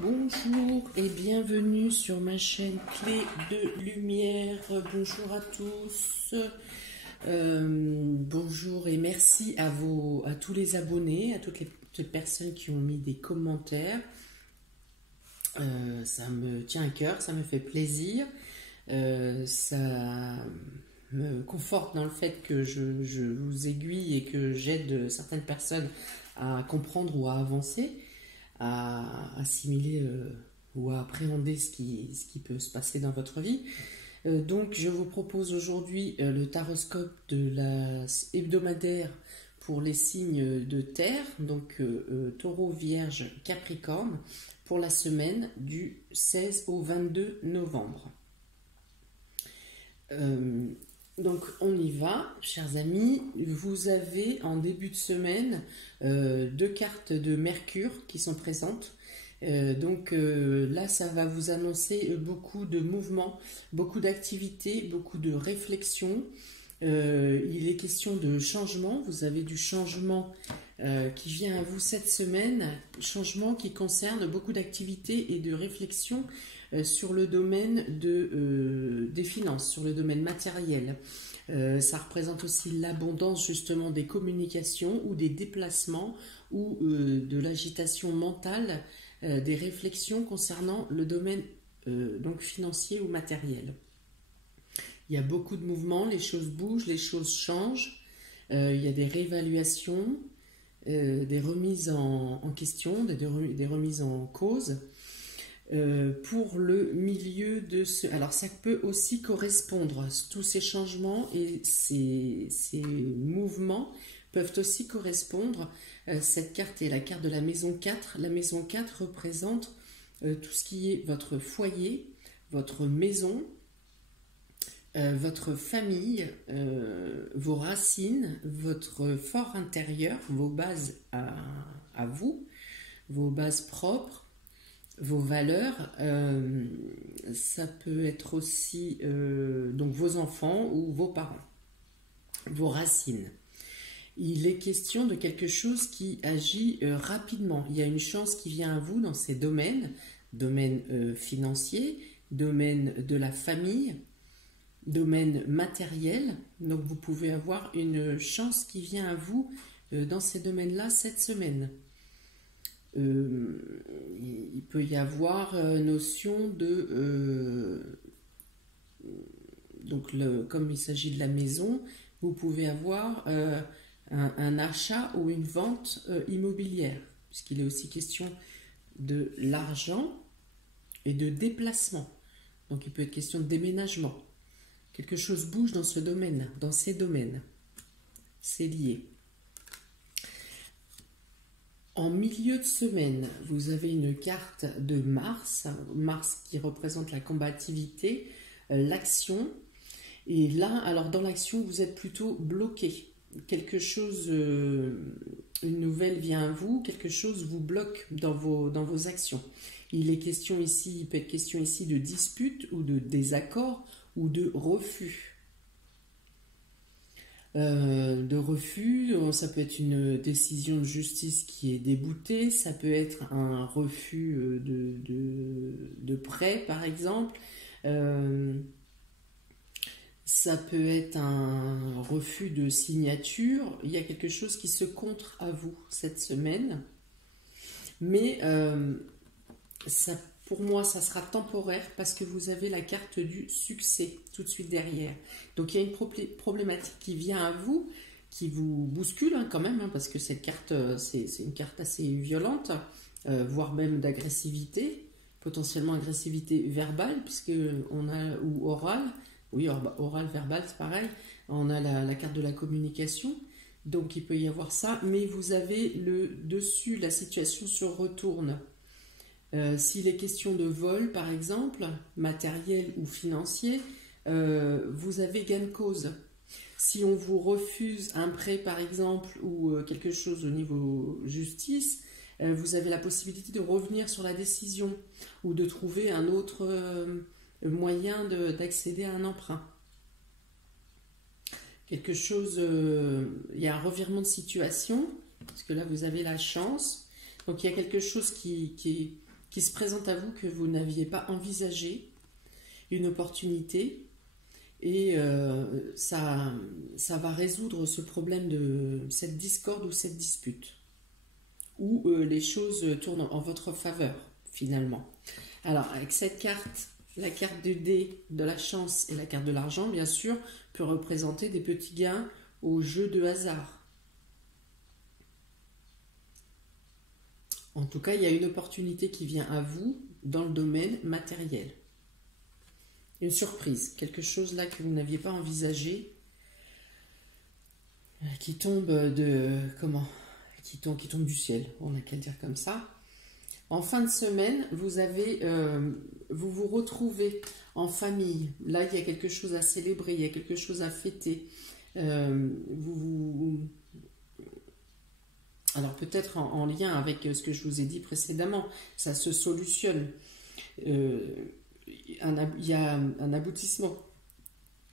Bonjour et bienvenue sur ma chaîne Clé de Lumière. Bonjour à tous. Bonjour et merci à tous les abonnés, à toutes les personnes qui ont mis des commentaires. Ça me tient à cœur, ça me fait plaisir. Ça me conforte dans le fait que je vous aiguille et que j'aide certaines personnes à comprendre ou à avancer, à assimiler ou à appréhender ce qui peut se passer dans votre vie. Donc je vous propose aujourd'hui le taroscope de la hebdomadaire pour les signes de terre, donc Taureau, Vierge, Capricorne, pour la semaine du 16 au 22 novembre. Donc on y va, chers amis. Vous avez en début de semaine deux cartes de Mercure qui sont présentes. Là, ça va vous annoncer beaucoup de mouvements, beaucoup d'activités, beaucoup de réflexions. Il est question de changement. Vous avez du changement qui vient à vous cette semaine, changement qui concerne beaucoup d'activités et de réflexions sur le domaine des finances, sur le domaine matériel. Ça représente aussi l'abondance justement des communications ou des déplacements ou de l'agitation mentale, des réflexions concernant le domaine donc financier ou matériel. Il y a beaucoup de mouvements, les choses bougent, les choses changent, il y a des réévaluations, des remises en question, des remises en cause. Pour le milieu de ce... Alors ça peut aussi correspondre, tous ces changements et ces mouvements peuvent aussi correspondre. Cette carte est la carte de la maison 4. La maison 4 représente tout ce qui est votre foyer, votre maison, votre famille, vos racines, votre fort intérieur, vos bases à vous, vos bases propres, vos valeurs. Ça peut être aussi donc vos enfants ou vos parents, vos racines. Il est question de quelque chose qui agit rapidement. Il y a une chance qui vient à vous dans ces domaines, domaine financier, domaine de la famille, domaine matériel. Donc vous pouvez avoir une chance qui vient à vous dans ces domaines-là cette semaine. Il peut y avoir notion de... comme il s'agit de la maison, vous pouvez avoir un achat ou une vente immobilière, puisqu'il est aussi question de l'argent et de déplacement. Donc il peut être question de déménagement. Quelque chose bouge dans ce domaine, dans ces domaines. C'est lié. En milieu de semaine, vous avez une carte de Mars, Mars qui représente la combativité, l'action. Et là, alors dans l'action, vous êtes plutôt bloqué. Quelque chose, une nouvelle vient à vous, quelque chose vous bloque dans vos actions. Il est question ici, il peut être question ici de dispute ou de désaccord ou de refus. Ça peut être une décision de justice qui est déboutée, ça peut être un refus de prêt par exemple, ça peut être un refus de signature. Il y a quelque chose qui se contre à vous cette semaine, mais pour moi, ça sera temporaire parce que vous avez la carte du succès tout de suite derrière. Donc, il y a une problématique qui vient à vous, qui vous bouscule quand même, parce que cette carte, c'est une carte assez violente, voire même d'agressivité, potentiellement agressivité verbale, ou orale. Oui, orale, verbale, c'est pareil. On a la carte de la communication. Donc, il peut y avoir ça. Mais vous avez le dessus, la situation se retourne. S'il est question de vol, par exemple, matériel ou financier, vous avez gain de cause. Si on vous refuse un prêt, par exemple, ou quelque chose au niveau justice, vous avez la possibilité de revenir sur la décision ou de trouver un autre moyen d'accéder à un emprunt. Quelque chose, il y a un revirement de situation, parce que là, vous avez la chance. Donc, il y a quelque chose qui qui se présente à vous que vous n'aviez pas envisagé, une opportunité, et ça va résoudre ce problème de cette discorde ou cette dispute, où les choses tournent en votre faveur, finalement. Alors, avec cette carte, la carte du dé, de la chance et la carte de l'argent, bien sûr, peut représenter des petits gains au jeu de hasard. En tout cas, il y a une opportunité qui vient à vous dans le domaine matériel. Une surprise, quelque chose là que vous n'aviez pas envisagé, qui tombe qui tombe du ciel, on n'a qu'à le dire comme ça. En fin de semaine, vous vous retrouvez en famille. Là, il y a quelque chose à célébrer, il y a quelque chose à fêter. Alors peut-être en lien avec ce que je vous ai dit précédemment, ça se solutionne. Il y a un aboutissement,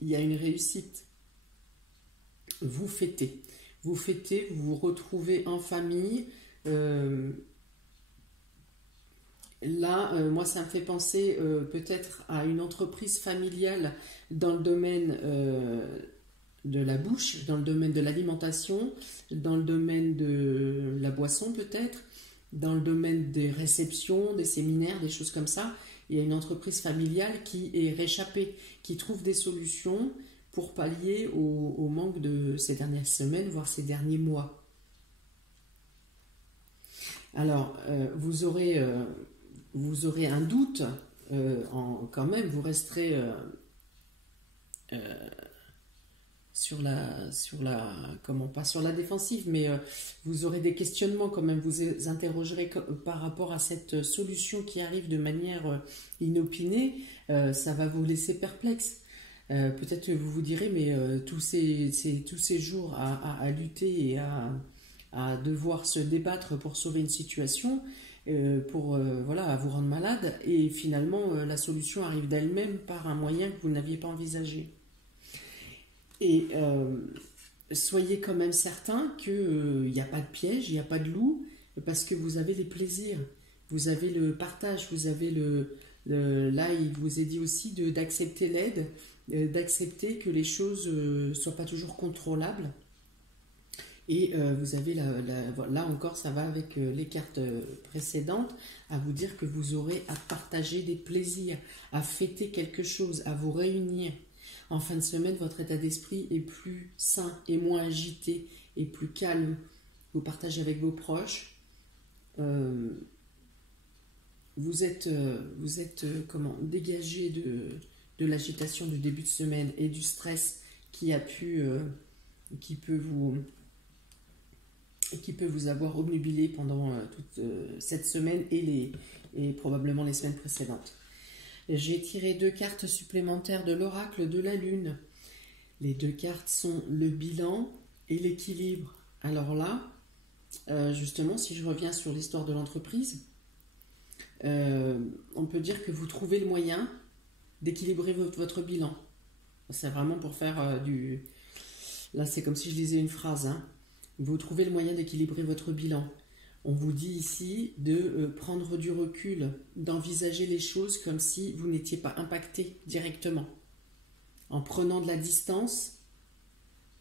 il y a une réussite. Vous fêtez, vous vous retrouvez en famille. Là, moi, ça me fait penser peut-être à une entreprise familiale dans le domaine de la bouche, dans le domaine de l'alimentation, dans le domaine de la boisson peut-être, dans le domaine des réceptions, des séminaires, des choses comme ça. Il y a une entreprise familiale qui est réchappée, qui trouve des solutions pour pallier au manque de ces dernières semaines, voire ces derniers mois. Alors, vous aurez un doute, quand même, vous resterez pas sur la défensive, mais vous aurez des questionnements quand même, vous interrogerez par rapport à cette solution qui arrive de manière inopinée, ça va vous laisser perplexe. Peut-être que vous vous direz, mais tous ces jours à lutter et à devoir se débattre pour sauver une situation, à vous rendre malade, et finalement la solution arrive d'elle-même par un moyen que vous n'aviez pas envisagé. Et soyez quand même certain qu'il n'y a pas de piège, il n'y a pas de loup, parce que vous avez les plaisirs, vous avez le partage, vous avez là il vous est dit aussi d'accepter l'aide, d'accepter que les choses ne soient pas toujours contrôlables. Et vous avez là encore, ça va avec les cartes précédentes, à vous dire que vous aurez à partager des plaisirs, à fêter quelque chose, à vous réunir. En fin de semaine, votre état d'esprit est plus sain et moins agité et plus calme. Vous partagez avec vos proches. Vous êtes dégagé de l'agitation du début de semaine et du stress qui peut vous avoir obnubilé pendant toute cette semaine et probablement les semaines précédentes. J'ai tiré 2 cartes supplémentaires de l'oracle de la Lune. Les 2 cartes sont le bilan et l'équilibre. Alors là, justement, si je reviens sur l'histoire de l'entreprise, on peut dire que vous trouvez le moyen d'équilibrer votre bilan. C'est vraiment pour faire du... Là, c'est comme si je lisais une phrase, hein. Vous trouvez le moyen d'équilibrer votre bilan. On vous dit ici de prendre du recul, d'envisager les choses comme si vous n'étiez pas impacté directement. En prenant de la distance,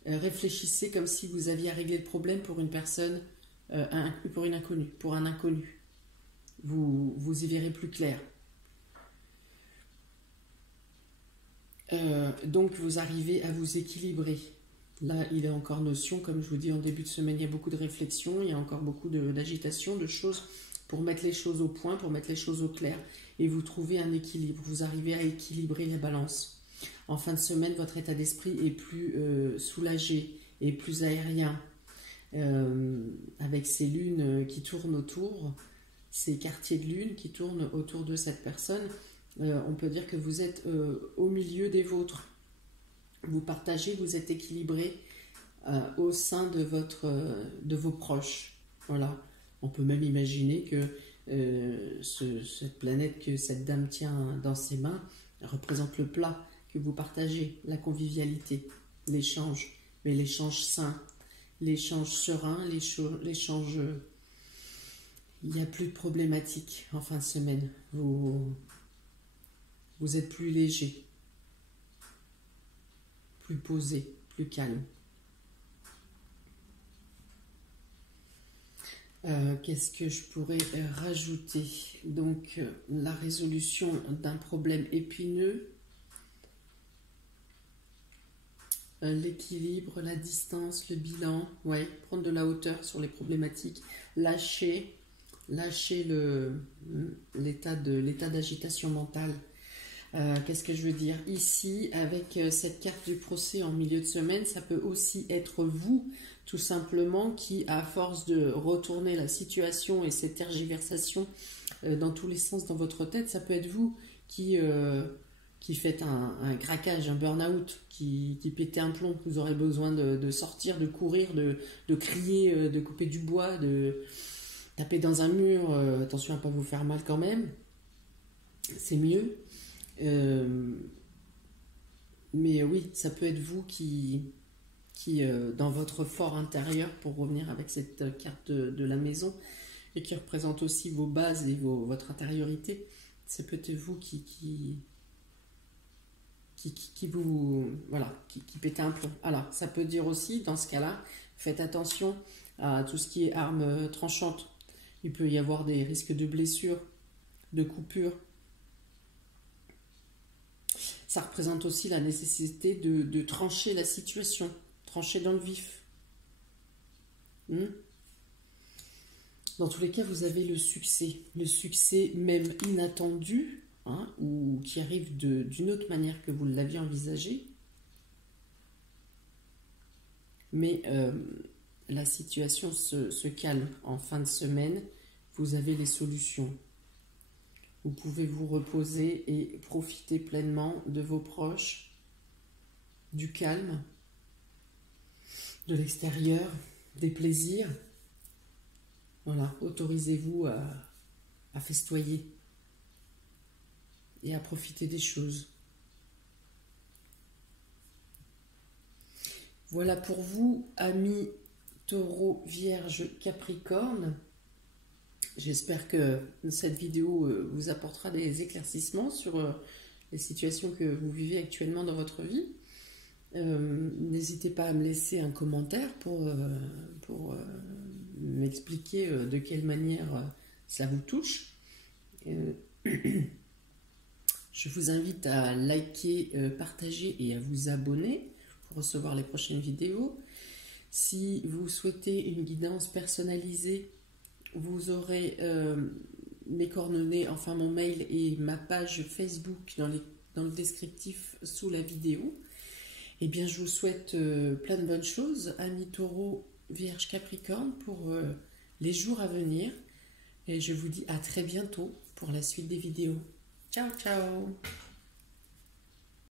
réfléchissez comme si vous aviez à régler le problème pour une personne, pour une inconnue, pour un inconnu. Vous y verrez plus clair. Donc vous arrivez à vous équilibrer. Là, il est encore notion, comme je vous dis en début de semaine, il y a beaucoup de réflexion, il y a encore beaucoup d'agitation, de choses pour mettre les choses au point, pour mettre les choses au clair. Et vous trouvez un équilibre, vous arrivez à équilibrer la balance. En fin de semaine, votre état d'esprit est plus soulagé et plus aérien. Avec ces lunes qui tournent autour, ces quartiers de lune qui tournent autour de cette personne, on peut dire que vous êtes au milieu des vôtres. Vous partagez, vous êtes équilibré au sein de vos proches. Voilà. On peut même imaginer que cette planète que cette dame tient dans ses mains représente le plat que vous partagez, la convivialité, l'échange, mais l'échange sain, l'échange serein, l'échange Il n'y a plus de problématiques en fin de semaine. Vous êtes plus léger, plus posé, plus calme. Qu'est-ce que je pourrais rajouter? Donc, la résolution d'un problème épineux, l'équilibre, la distance, le bilan, ouais, prendre de la hauteur sur les problématiques, lâcher l'état d'agitation mentale. Qu'est-ce que je veux dire? Ici, avec cette carte du procès en milieu de semaine, ça peut aussi être vous, tout simplement, qui, à force de retourner la situation et cette tergiversation dans tous les sens dans votre tête, ça peut être vous qui faites un craquage, un burn-out, qui pétez un plomb. Vous aurez besoin de sortir, de courir, de crier, de couper du bois, de taper dans un mur. Attention à ne pas vous faire mal quand même. C'est mieux. Mais oui, ça peut être vous qui dans votre fort intérieur, pour revenir avec cette carte de la maison, et qui représente aussi vos bases et votre intériorité, c'est peut-être vous qui vous, voilà, qui pète un plomb. Alors, ça peut dire aussi, dans ce cas-là, faites attention à tout ce qui est armes tranchantes. Il peut y avoir des risques de blessures, de coupures. Ça représente aussi la nécessité de trancher la situation, trancher dans le vif. Dans tous les cas, vous avez le succès même inattendu, hein, ou qui arrive d'une autre manière que vous l'aviez envisagé. Mais la situation se calme en fin de semaine. Vous avez les solutions. Vous pouvez vous reposer et profiter pleinement de vos proches, du calme, de l'extérieur, des plaisirs. Voilà, autorisez-vous à festoyer et à profiter des choses. Voilà pour vous, amis Taureau, Vierge, Capricorne. J'espère que cette vidéo vous apportera des éclaircissements sur les situations que vous vivez actuellement dans votre vie. N'hésitez pas à me laisser un commentaire pour m'expliquer de quelle manière ça vous touche. Je vous invite à liker, partager et à vous abonner pour recevoir les prochaines vidéos. Si vous souhaitez une guidance personnalisée, vous aurez mes coordonnées, enfin mon mail et ma page Facebook dans le descriptif sous la vidéo. Eh bien, je vous souhaite plein de bonnes choses, amis Taureau, Vierge, Capricorne, pour les jours à venir. Et je vous dis à très bientôt pour la suite des vidéos. Ciao, ciao!